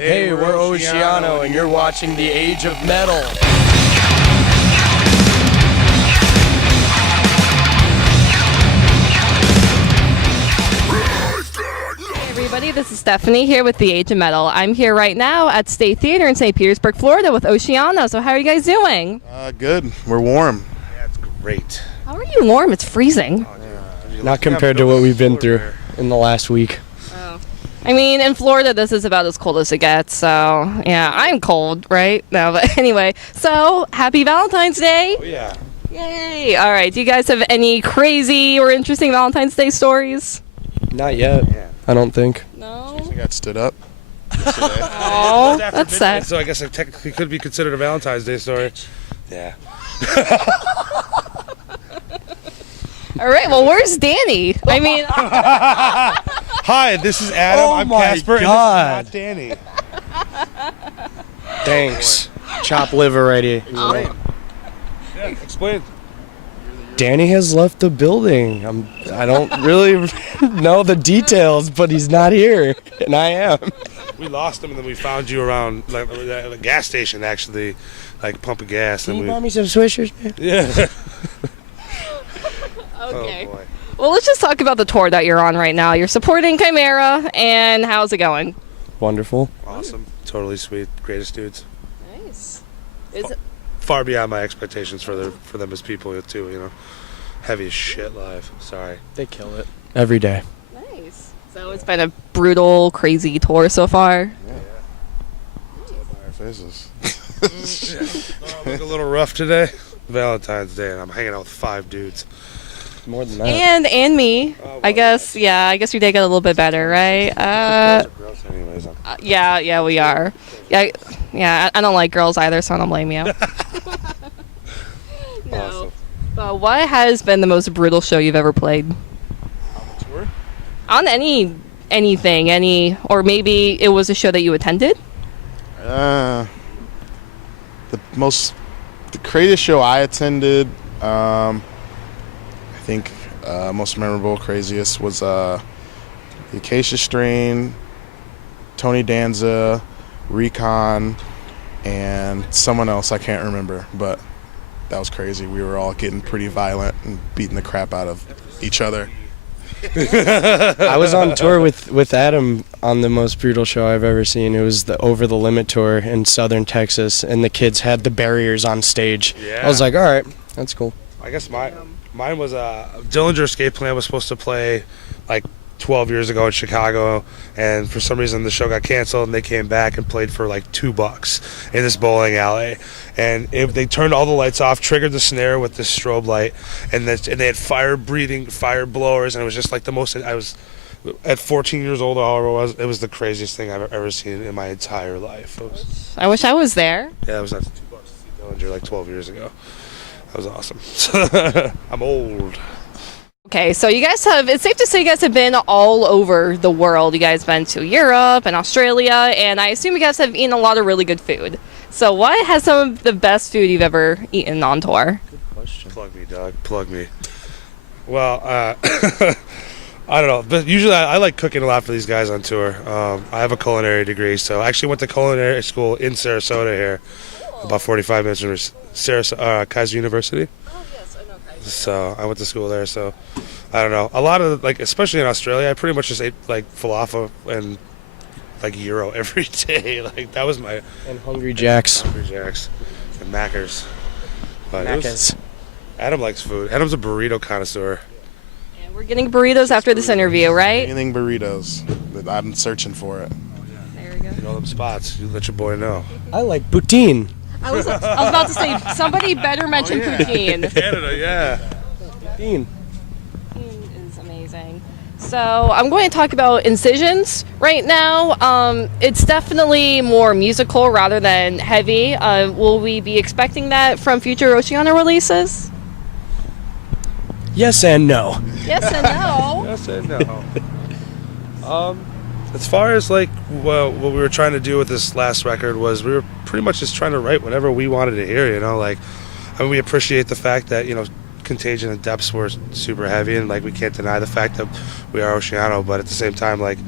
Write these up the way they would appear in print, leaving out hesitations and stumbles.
Hey, we're Oceano, and you're watching The Age of Metal. Hey everybody, this is Stephanie here with The Age of Metal. I'm here right now at State Theater in St. Petersburg, Florida with Oceano. So how are you guys doing? Good. We're warm. Yeah, it's great. How are you warm? It's freezing. Not compared to what we've been through in the last week. I mean, in Florida, this is about as cold as it gets. So, yeah, I'm cold, right? No, but anyway. So, happy Valentine's Day. Oh, yeah. Yay. All right. Do you guys have any crazy or interesting Valentine's Day stories? Not yet. Yeah. I don't think. No. I got stood up yesterday. Oh, It's after that's midnight, sad. So I guess it technically could be considered a Valentine's Day story. Yeah. All right. Well, where's Danny? I mean, Hi, this is Adam. Oh I'm my Casper, God. and this is not Danny. Thanks. Chop liver ready. Yeah, explain. Danny has left the building. I don't really know the details, but he's not here, and I am. We lost him, and then we found you around like at a gas station, actually, like pumping gas. Can And you we, buy me some Swishers, man? yeah. okay. Oh boy. Well, let's just talk about the tour that you're on right now. You're supporting Chimera, and how's it going? Wonderful. Awesome. Totally sweet. Greatest dudes. Nice. Is it? Far beyond my expectations for them as people too. You know, heavy as shit live. Sorry. They kill it every day. Nice. So it's been a brutal, crazy tour so far. Our faces. Look a little rough today. Valentine's Day, and I'm hanging out with 5 dudes. More than that. And me. Oh, I guess, yeah, I guess your day got a little bit better, right? Gross anyways. Yeah, we are. Yeah, I don't like girls either, so I don't blame you. No. Awesome. But what has been the most brutal show you've ever played? On the tour? On anything, or maybe it was a show that you attended? The craziest show I attended, I think most memorable, craziest was the Acacia Strain, Tony Danza, Recon, and someone else I can't remember, but that was crazy. We were all getting pretty violent and beating the crap out of each other. I was on tour with Adam on the most brutal show I've ever seen. It was the Over the Limit tour in southern Texas, and the kids had the barriers on stage. Yeah. I was like, all right, that's cool. I guess mine was Dillinger Escape Plan was supposed to play like 12 years ago in Chicago, and for some reason the show got canceled, and they came back and played for like $2 in this bowling alley, and they turned all the lights off, triggered the snare with this strobe light, and they had fire blowers, and it was just like the most. I was at 14 years old, or however it was the craziest thing I've ever seen in my entire life. I wish I was there. Yeah, it was not $2 to see Dillinger like 12 years ago. That was awesome. I'm old. Okay, so you guys it's safe to say you guys have been all over the world. You guys been to Europe and Australia, and I assume you guys have eaten a lot of really good food. So what has some of the best food you've ever eaten on tour? Plug me, dog. Plug me. Well, I don't know. But usually I like cooking a lot for these guys on tour. I have a culinary degree, so I actually went to culinary school in Sarasota here, about 45 minutes from Kaiser University. So I went to school there, so I don't know. A lot of, like, especially in Australia, I pretty much just ate, like, falafel and, like, gyro every day. Like, that was my... And Hungry Jacks. Hungry Jacks. And Macca's. But Macca's. Adam likes food. Adam's a burrito connoisseur. And we're getting burritos after this interview, right? Anything burritos. I'm searching for it. There we go. You know them spots. You let your boy know. I like poutine. I was about to say, somebody better mention poutine. Canada, yeah. Poutine. Poutine is amazing. So I'm going to talk about Incisions right now. It's definitely more musical rather than heavy. Will we be expecting that from future Oceano releases? Yes and no. Yes and no. Yes and no. As far as like what we were trying to do with this last record was we were pretty much just trying to write whatever we wanted to hear, you know, like, I mean, we appreciate the fact that, you know, Contagion and Depths were super heavy, and like we can't deny the fact that we are Oceano, but at the same time, like,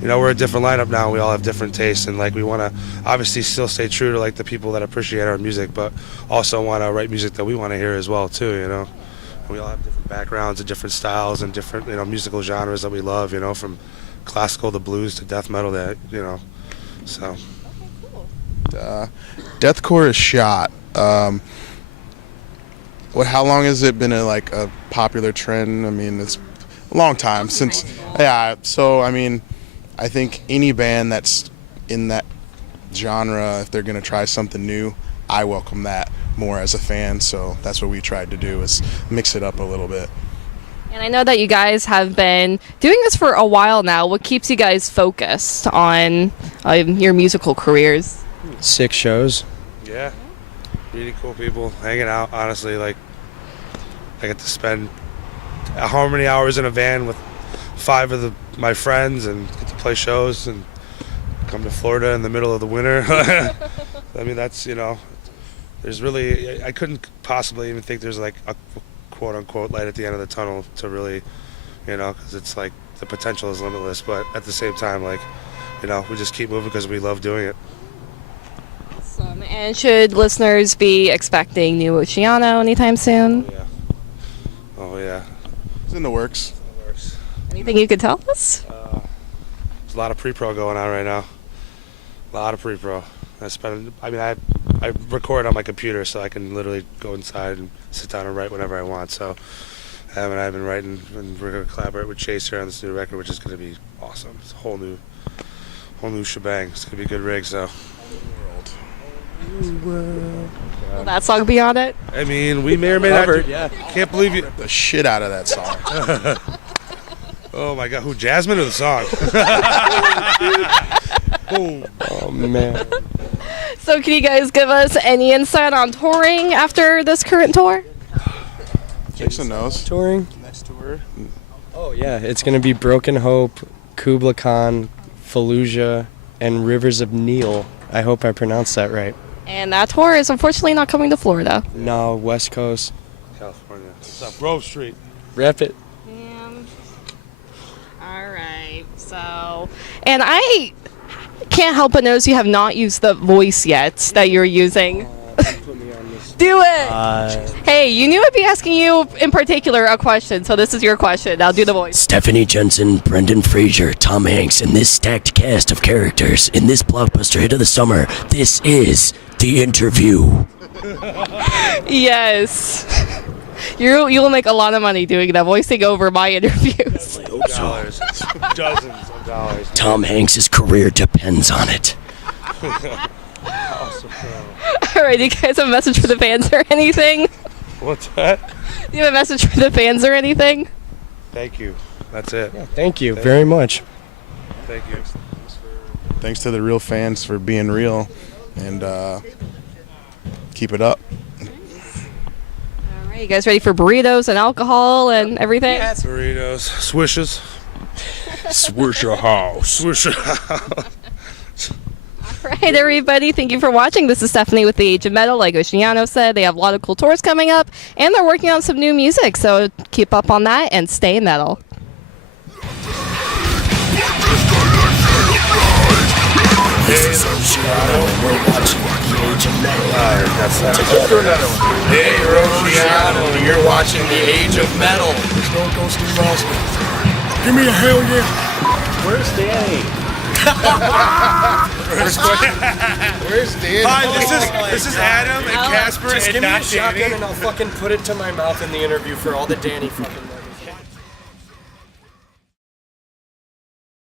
you know, we're a different lineup now. We all have different tastes, and like we want to obviously still stay true to like the people that appreciate our music, but also want to write music that we want to hear as well too. You know, and we all have different backgrounds and different styles and different, you know, musical genres that we love. You know, from classical to blues to death metal, that, you know, so. Deathcore is shot. How long has it been a popular trend? I mean, it's a long time since. Yeah. So I mean, I think any band that's in that genre, if they're gonna try something new, I welcome that more as a fan. So that's what we tried to do, is mix it up a little bit. And I know that you guys have been doing this for a while now. What keeps you guys focused on your musical careers? 6 shows. Yeah, really cool people hanging out. Honestly, like I get to spend how many hours in a van with 5 of my friends and get to play shows and come to Florida in the middle of the winter. I mean, that's, you know, there's really, I couldn't possibly even think there's like a quote unquote light at the end of the tunnel to really, you know, because it's like the potential is limitless, but at the same time, like, you know, we just keep moving because we love doing it. Awesome. And should listeners be expecting new Oceano anytime soon? Oh, yeah. Oh, yeah. It's in the works. Anything you could tell us? There's a lot of pre-pro going on right now. A lot of pre-pro. I record on my computer, so I can literally go inside and sit down and write whenever I want. So I've been writing, and we're going to collaborate with Chase here on this new record, which is going to be awesome. It's a whole new shebang. It's going to be a good rig, so. Will that song be on it? I mean, we may or may not. Yeah. Can't believe you. The shit out of that song. Oh my God, who, Jasmine or the song? Oh man. So can you guys give us any insight on touring after this current tour? Jason knows. Touring? Next tour. Oh yeah, it's gonna be Broken Hope, Kubla Khan, Fallujah, and Rivers of Neil. I hope I pronounced that right. And that tour is unfortunately not coming to Florida. No, West Coast. California. It's on Grove Street. Rep it. All right. So, and I can't help but notice you have not used the voice yet that you're using. Do it. Hey, you knew I'd be asking you in particular a question, so this is your question. I'll do the voice. Stephanie Jensen, Brendan Fraser, Tom Hanks, and this stacked cast of characters in this blockbuster hit of the summer. This is The Interview. Yes. You will make a lot of money doing that, voicing over my interviews. Dollars. Dozens of dollars. Tom Hanks' career depends on it. All right, do you guys have a message for the fans or anything? What's that? Do you have a message for the fans or anything? Thank you. That's it. Yeah, thank you very much. Thank you. Thanks to the real fans for being real, and keep it up. All right, you guys ready for burritos and alcohol and everything? Burritos, swishes. Swisher House. Swisher house. All right, everybody, thank you for watching. This is Stephanie with The Age of Metal. Like Oceano said, they have a lot of cool tours coming up, and they're working on some new music, so keep up on that and stay metal. This is Oceano, and we're watching The Age of Metal. That's not Hey, you're Oceano, and you're watching The Age of Metal. Stone Cold Steve Austin. Give me a hell yeah. Where's Danny? Where's Dan? Hi, this is Adam and Casper Just and give me not a shotgun Danny. and I'll fucking put it to my mouth in the interview for all the Danny fucking